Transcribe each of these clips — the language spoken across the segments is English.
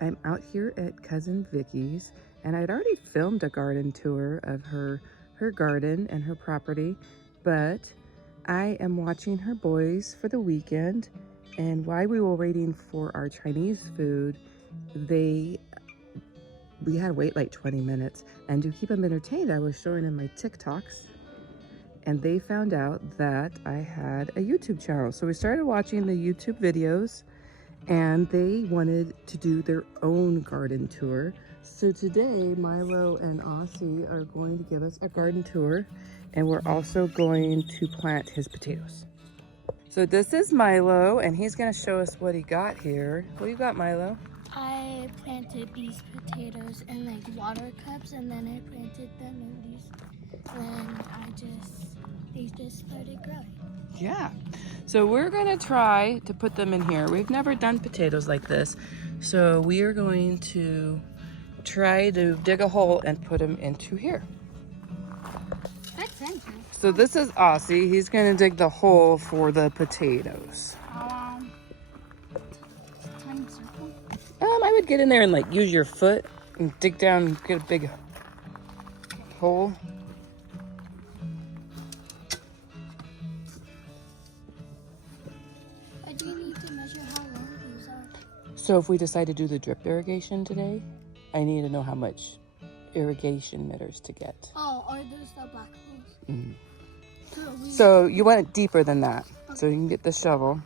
I'm out here at Cousin Vickie's, and I'd already filmed a garden tour of her garden and her property, but I am watching her boys for the weekend, and while we were waiting for our Chinese food, we had to wait like 20 minutes, and to keep them entertained, I was showing them my TikToks, and they found out that I had a YouTube channel. So we started watching the YouTube videos, and they wanted to do their own garden tour. So today, Milo and Aussie are going to give us a garden tour, and we're also going to plant his potatoes. So this is Milo, and he's gonna show us what he got here. What do you got, Milo? I planted these potatoes in like water cups, and then I planted them in these, and they just started growing. Yeah. So we're gonna try to put them in here. We've never done potatoes like this. So we are going to try to dig a hole and put them into here. So this is Aussie. He's gonna dig the hole for the potatoes. Tiny circle. I would get in there and like use your foot and dig down and get a big hole. I do need to measure how long these are. So if we decide to do the drip irrigation today, I need to know how much irrigation meters to get. Oh, are those the black holes? Mm. So, So you want it deeper than that. Okay. So you can get the shovel.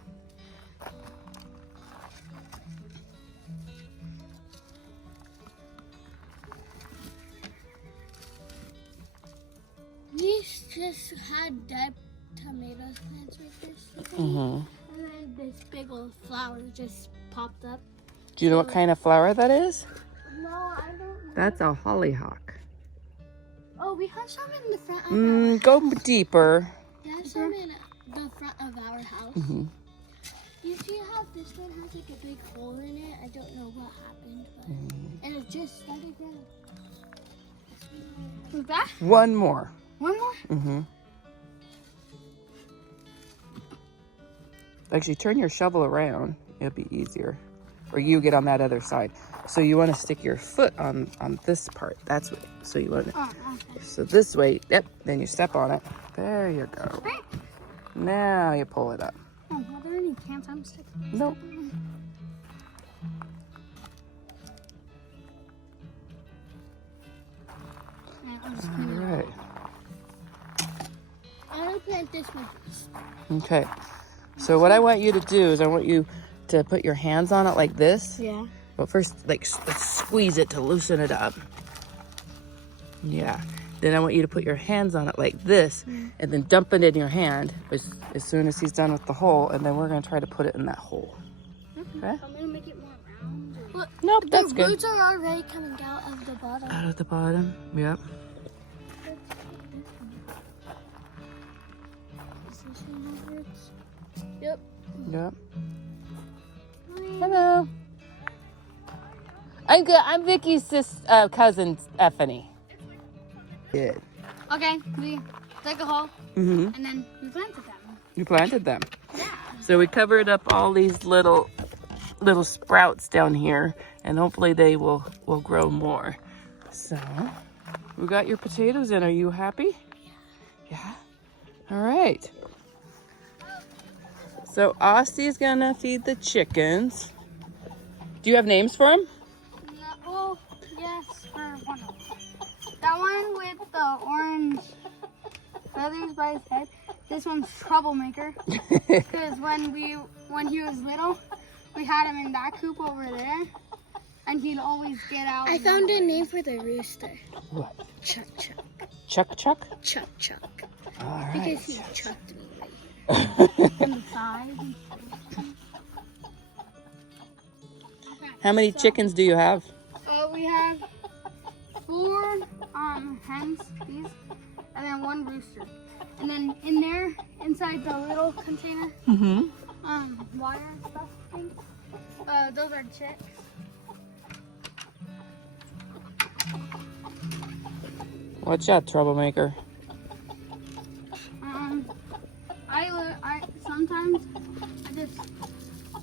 these just had dead tomatoes plants right there. Mm-hmm. And then this big old flower just popped up. Do you know what kind of flower that is? No, I don't know. That's a hollyhock. Oh, we have some in the front of our house. Go deeper. We have some in the front of our house. Mm-hmm. You see how this one has like a big hole in it? I don't know what happened, but and it just started growing. Was that? One more. One more? Mm-hmm. Actually, turn your shovel around. It'll be easier. Or you get on that other side. So you want to stick your foot on this part. That's what. So you want to. Oh, okay. So this way. Yep. Then you step on it. There you go. Okay. Now you pull it up. Oh, are there any cans I'm sticking? Nope. All right. I'm gonna plant this one first. Okay. So what I want you to do is I want you to put your hands on it like this. Yeah. But first, like, let's squeeze it to loosen it up. Yeah. Then I want you to put your hands on it like this, and then dump it in your hand as soon as he's done with the hole, and then we're gonna try to put it in that hole. Okay? I'm gonna make it more round. Look, Nope, that's good. The roots are already coming out of the bottom. Out of the bottom. Yep. Is this one have roots? Yep. Yep. Hello. I'm good. I'm Vickie's cousin, Effany. Good. Okay, we dug a hole, Mm-hmm. and then we planted them. You planted them. Yeah. So we covered up all these little sprouts down here, and hopefully they will grow more. So we got your potatoes in. Are you happy? Yeah. All right. So Aussie's gonna feed the chickens. Do you have names for them? No, oh, yes, for one of them. That one with the orange feathers by his head. This one's Troublemaker. Because when he was little, we had him in that coop over there, and he'd always get out. I found a name for the rooster. What? Chuck Chuck. Chuck Chuck? Chuck Chuck. All right. Because he chucked me right here. On the side. How many chickens do you have? We have 4 hens, these, and then 1 rooster. And then in there, inside the little container, wire and stuff things, those are chicks. Watch out, Troublemaker. I sometimes I just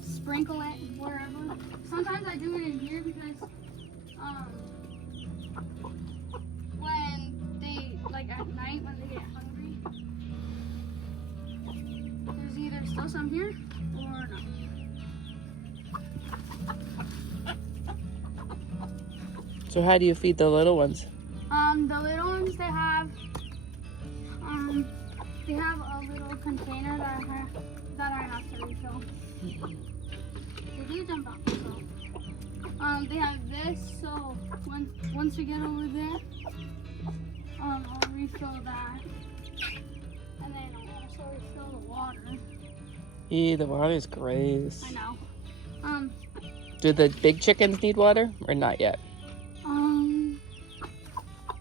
sprinkle it wherever. Sometimes I do it in here because when they, like at night when they get hungry, there's either still some here or not. So how do you feed the little ones? The little ones, they have a little container that I have to refill. They do jump out, so. They have this, so once we get over there, I'll refill that. And then I'll also refill the water. Yeah, the water's gross. I know. Do the big chickens need water or not yet?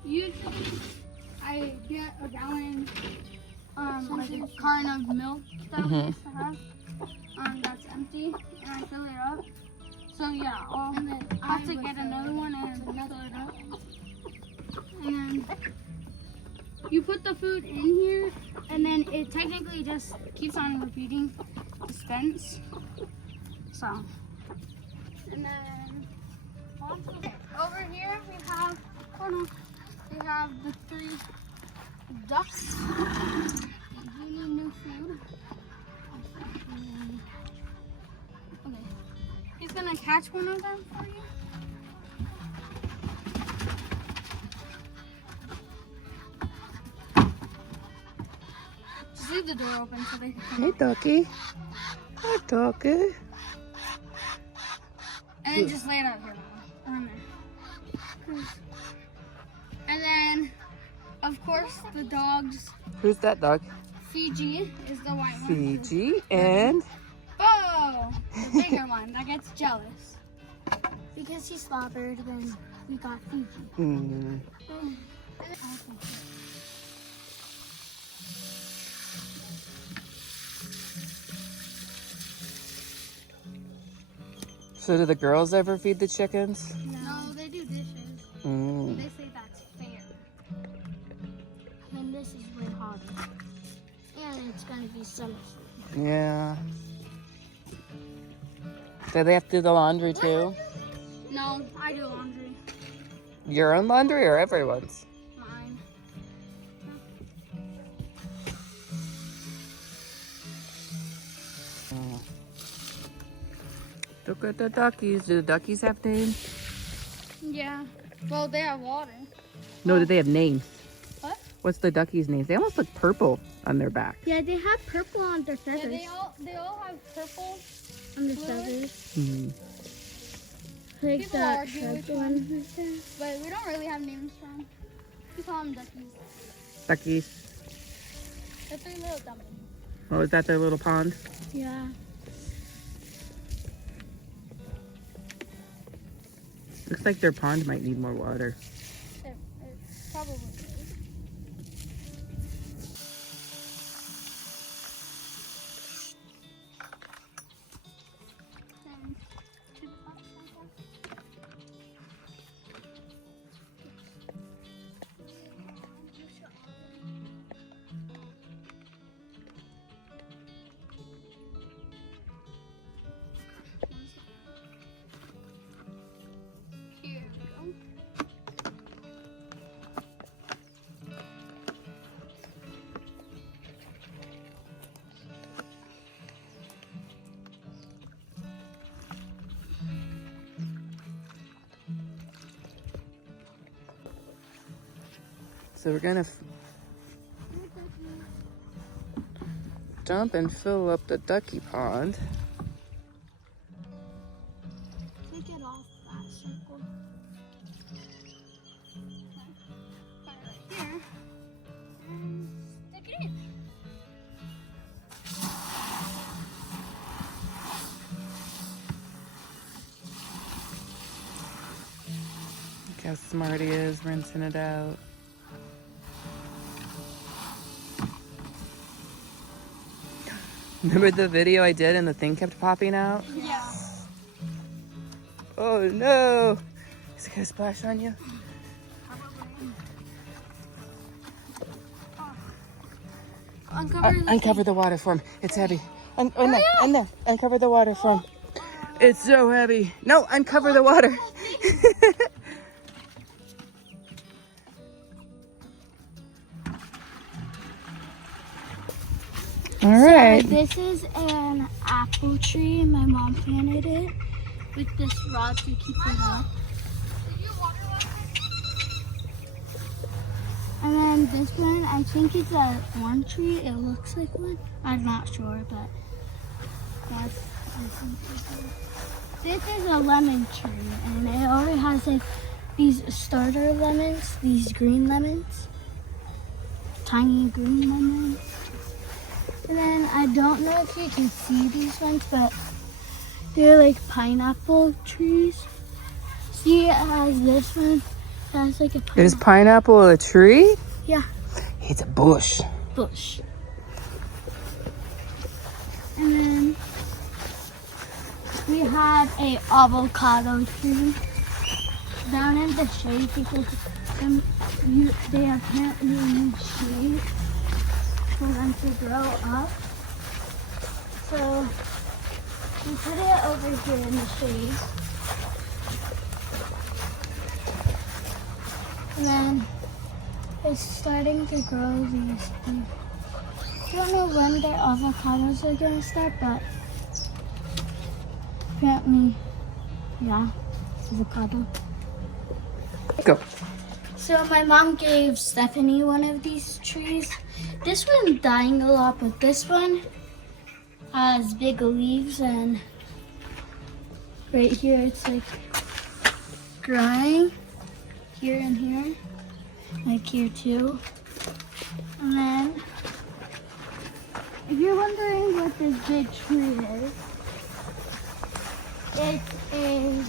Usually I get a gallon, like a carton of milk that we used to have, that's empty, and I fill it up. So yeah, I'll have to get another one and fill it up. And then you put the food in here, and then it technically just keeps on repeating dispense. So, and then over here we have, we have the 3 ducks. You need new food. Okay. He's gonna catch one of them for you. Just leave the door open so they can come Hey, out. Ducky. Hi, Ducky. And then just lay it out here. On there. And then, of course, the dogs. Who's that dog? Fiji is the white one. Fiji and... Oh, the bigger one that gets jealous. Because he slobbered when we got Fiji. So do the girls ever feed the chickens? No, they do dishes. They say that's fair. And this is way hotter. And it's gonna be summer food. Yeah. Do they have to do the laundry too? No, I do laundry. Your own laundry or everyone's? Mine. Look at the duckies. Do the duckies have names? Yeah. Well, they have water. No, do they have names? What? What's the duckies' names? They almost look purple on their back. Yeah, they have purple on their feathers. Yeah, they all have purple on their feathers. Like People that argue which one. one, but we don't really have names for them. We call them duckies. Duckies. The 3 little dumplings. Oh, is that their little pond? Yeah. Looks like their pond might need more water. It probably is. Here we go. So we're gonna dump and fill up the ducky pond. Take it off that circle. Put it right here. And stick it in. Look how smart he is, rinsing it out. Remember the video I did and the thing kept popping out? Yeah. Oh no! Is it gonna splash on you? Uncover the water for him. It's heavy. In there. Uncover the water for him. It's so heavy. No, uncover the water. All right. So this is an apple tree. My mom planted it with this rod to keep it up. And then this one, I think it's a orange tree. It looks like one. I'm not sure, but that's, I think it's this is a lemon tree, and it already has like these starter lemons, these green lemons, tiny green lemons. And then I don't know if you can see these ones, but they're like pineapple trees. See, it has this one. It has like a pineapple. Is pineapple a tree? Yeah. It's a bush. Bush. And then we have a avocado tree down in the shade because they apparently need shade for them to grow up. So we put it over here in the shade. And then it's starting to grow these. I don't know when their avocados are gonna start, but apparently, yeah, avocado. Go. So my mom gave Stephanie one of these trees. This one's dying a lot, but this one has big leaves, and right here it's like growing here and here, like here too. And then if you're wondering what this big tree is, it's a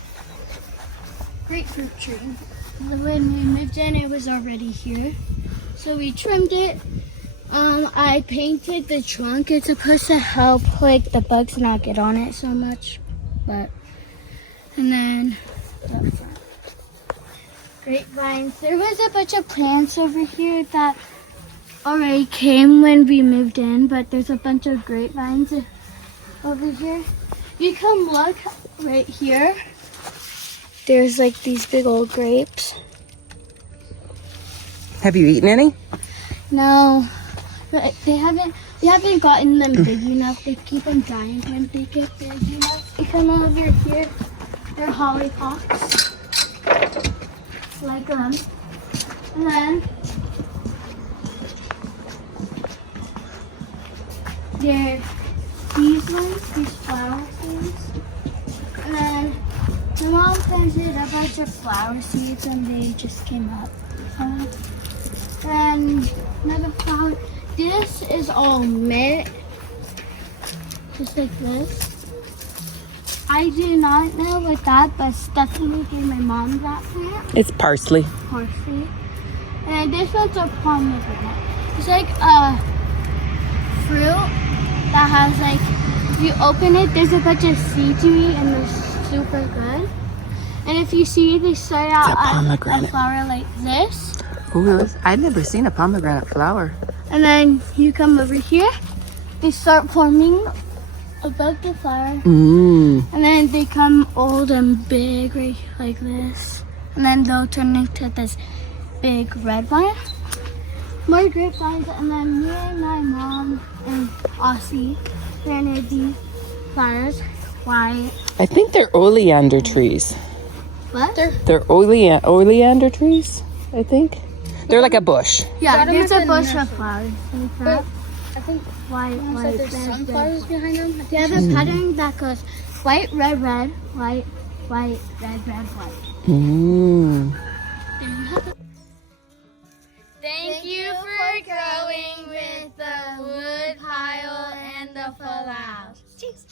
grapefruit tree. When we moved in, it was already here. So we trimmed it. I painted the trunk. It's supposed to help like the bugs not get on it so much. And then the front. Grapevines. There was a bunch of plants over here that already came when we moved in, but there's a bunch of grapevines over here. You come look right here. There's like these big old grapes. Have you eaten any? No, but we haven't gotten them big enough. They keep them dying when they get big enough. You come over here, they're hollyhocks. Like them. And then they're these ones, these flower seeds. And then my mom planted a bunch of flower seeds and they just came up. And another flower. This is all mint. Just like this. I do not know what that, but Stephanie gave my mom that plant. It's parsley. Parsley. And this one's a pomegranate. It's like a fruit that has like, if you open it, there's a bunch of seeds in it and they're super good. And if you see, they start out as a flower like this. Ooh, I've never seen a pomegranate flower. And then you come over here, they start forming above the flower. And then they come old and big, right, like this. And then they'll turn into this big red vine. More grapevines, and then me and my mom and Aussie planted these flowers. White. I think they're oleander trees. What? They're oleander trees, I think. They're like a bush. Yeah, there's a bush of flowers. But I think White, there's sunflowers behind them. Yeah, the pattern that goes white, red, red, white, white, red, red, white. Thank you for going with the woodpile and the flowers. Cheers.